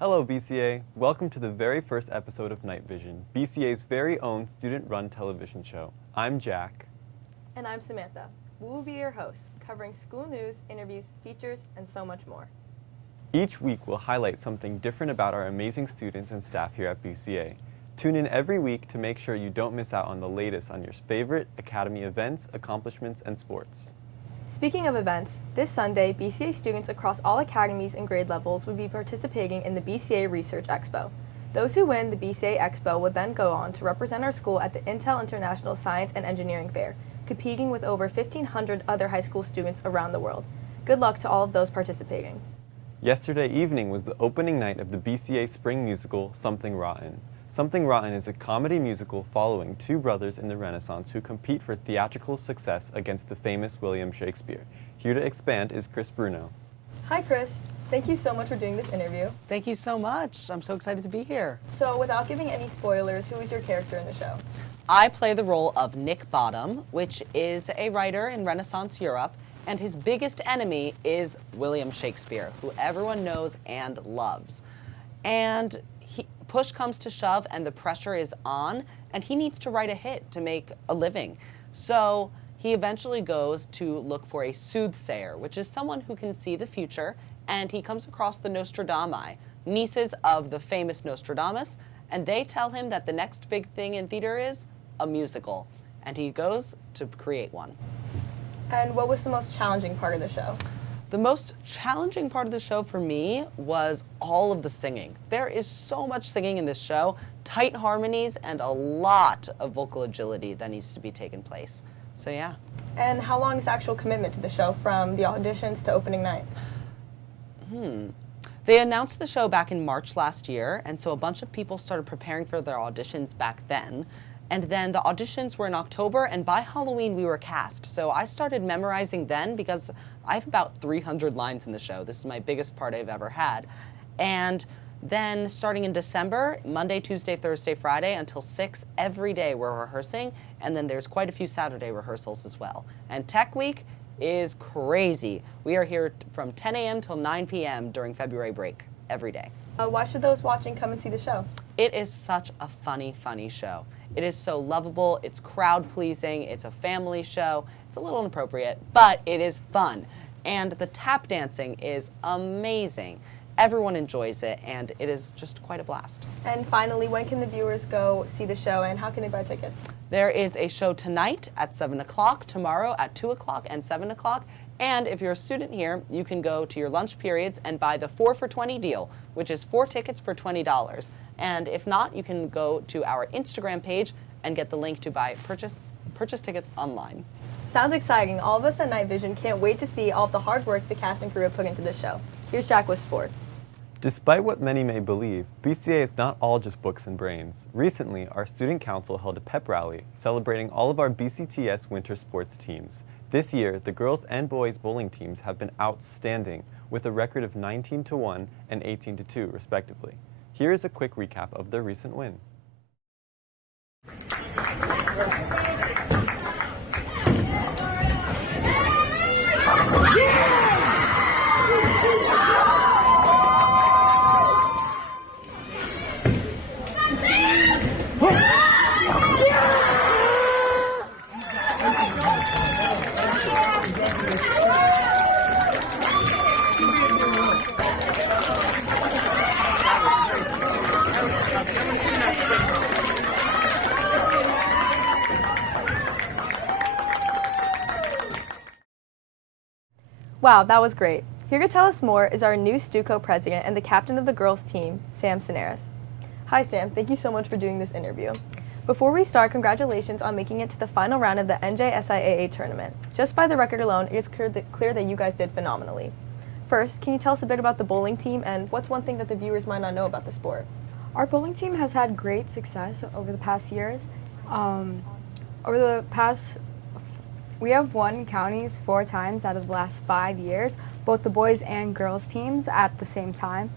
Hello BCA, welcome to the very first episode of Night Vision, BCA's very own student-run television show. I'm Jack. And I'm Samantha. We will be your hosts, covering school news, interviews, features, and so much more. Each week we'll highlight something different about our amazing students and staff here at BCA. Tune in every week to make sure you don't miss out on the latest on your favorite Academy events, accomplishments, and sports. Speaking of events, this Sunday, BCA students across all academies and grade levels will be participating in the BCA Research Expo. Those who win the BCA Expo will then go on to represent our school at the Intel International Science and Engineering Fair, competing with over 1,500 other high school students around the world. Good luck to all of those participating. Yesterday evening was the opening night of the BCA spring musical, Something Rotten. Something Rotten is a comedy musical following two brothers in the Renaissance who compete for theatrical success against the famous William Shakespeare. Here to expand is Chris Bruno. Hi Chris, thank you so much for doing this interview. Thank you so much. I'm so excited to be here. So without giving any spoilers, who is your character in the show? I play the role of Nick Bottom, which is a writer in Renaissance Europe, and his biggest enemy is William Shakespeare, who everyone knows and loves. And push comes to shove and the pressure is on, and he needs to write a hit to make a living. So he eventually goes to look for a soothsayer, which is someone who can see the future, and he comes across the Nostradamus, nieces of the famous Nostradamus, and they tell him that the next big thing in theater is a musical, and he goes to create one. And what was the most challenging part of the show? The most challenging part of the show for me was all of the singing. There is so much singing in this show, tight harmonies, and a lot of vocal agility that needs to be taken place. So yeah. And how long is the actual commitment to the show from the auditions to opening night? They announced the show back in March last year, and so a bunch of people started preparing for their auditions back then. And then the auditions were in October, and by Halloween we were cast. So I started memorizing then because I have about 300 lines in the show. This is my biggest part I've ever had. And then starting in December, Monday, Tuesday, Thursday, Friday, until 6, every day we're rehearsing. And then there's quite a few Saturday rehearsals as well. And Tech Week is crazy. We are here from 10 a.m. till 9 p.m. during February break, every day. Why should those watching come and see the show? It is such a funny, funny show. It is so lovable, it's crowd-pleasing, it's a family show. It's a little inappropriate, but it is fun. And the tap dancing is amazing. Everyone enjoys it, and it is just quite a blast. And finally, when can the viewers go see the show, and how can they buy tickets? There is a show tonight at 7 o'clock, tomorrow at 2 o'clock and 7 o'clock. And if you're a student here, you can go to your lunch periods and buy the 4 for $20 deal, which is 4 tickets for $20. And if not, you can go to our Instagram page and get the link to purchase tickets online. Sounds exciting. All of us at Night Vision can't wait to see all of the hard work the cast and crew have put into this show. Here's Jack with sports. Despite what many may believe, BCA is not all just books and brains. Recently, our student council held a pep rally celebrating all of our BCTS winter sports teams. This year, the girls and boys bowling teams have been outstanding with a record of 19-1 and 18-2 respectively. Here is a quick recap of their recent win. Wow, that was great. Here to tell us more is our new Stuco president and the captain of the girls team, Sam Cineras. Hi Sam, thank you so much for doing this interview. Before we start, congratulations on making it to the final round of the NJSIAA tournament. Just by the record alone, it is clear that you guys did phenomenally. First, can you tell us a bit about the bowling team and what's one thing that the viewers might not know about the sport? Our bowling team has had great success over the past years. Over the past, we have won counties 4 times out of the last 5 years, both the boys and girls teams at the same time.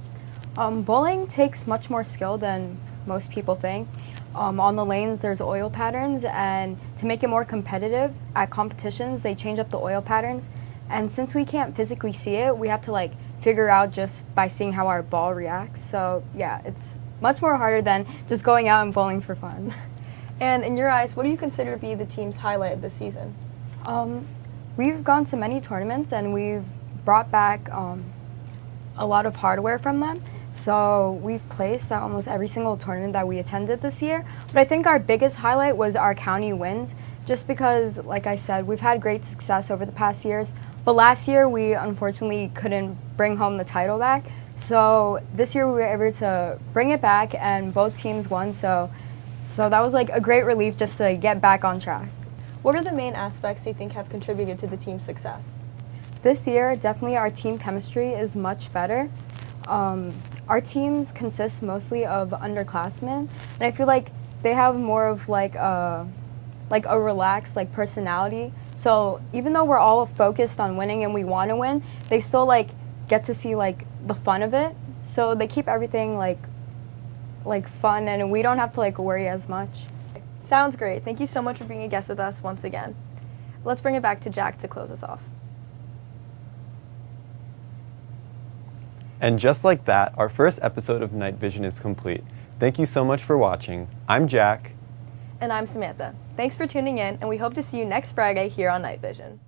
Bowling takes much more skill than most people think. On the lanes, there's oil patterns, and to make it more competitive at competitions, they change up the oil patterns. And since we can't physically see it, we have to like figure out just by seeing how our ball reacts. So yeah, it's much more harder than just going out and bowling for fun. And in your eyes, what do you consider to be the team's highlight of the season? We've gone to many tournaments and we've brought back a lot of hardware from them. So we've placed at almost every single tournament that we attended this year. But I think our biggest highlight was our county wins, just because, like I said, we've had great success over the past years. But last year, we unfortunately couldn't bring home the title back. So this year, we were able to bring it back, and both teams won. So that was like a great relief just to get back on track. What are the main aspects you think have contributed to the team's success? This year, definitely our team chemistry is much better. Our teams consist mostly of underclassmen, and I feel like they have more of like a relaxed like personality. So even though we're all focused on winning and we want to win, they still like get to see like the fun of it. So they keep everything like fun, and we don't have to like worry as much. Sounds great. Thank you so much for being a guest with us once again. Let's bring it back to Jack to close us off. And just like that, our first episode of Night Vision is complete. Thank you so much for watching. I'm Jack. And I'm Samantha. Thanks for tuning in, and we hope to see you next Friday here on Night Vision.